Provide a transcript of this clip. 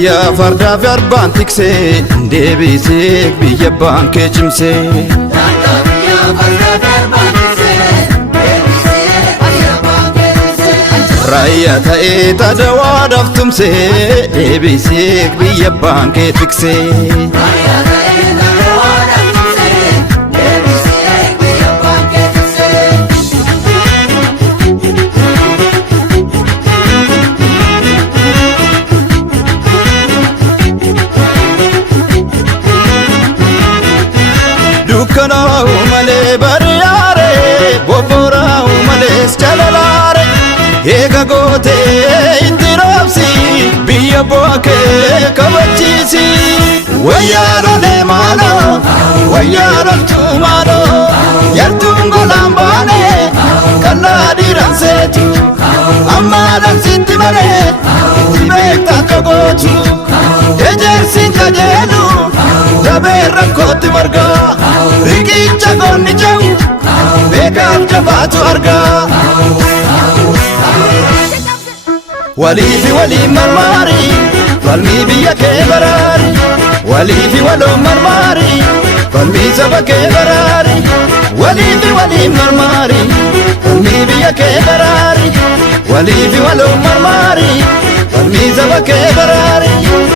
Raayyaa fardaa fi arbaan tiksee deebisee biyya baankee cimsee. Raayyaa ta'ee tadawaadhaaf tumsee deebisee biyya baankee tiksee. Dukkanaa'u malee bari'aare bobboraa'u malees jalalaare eega gootee itti raabsi biyya bu'a kee kabachiisi. Wayyaa lolee maaloo wayyaa loltuu maaloo yartuun golaan baane kallaa dhiiran seetu ammaadhaan sitti malee itti beekta akka gootu ejersiin kajeelu dabee rakkootti margaa riqicha goonni jahu beekaaf jabaatu argaa. Waliifi waliin marmaari falmii biyya kee baraari waliifi waloon marmaari falmii saba kee baraari waliifi waliin marmaari falmii biyya kee baraari waliifi waloon marmaari falmii saba kee baraari.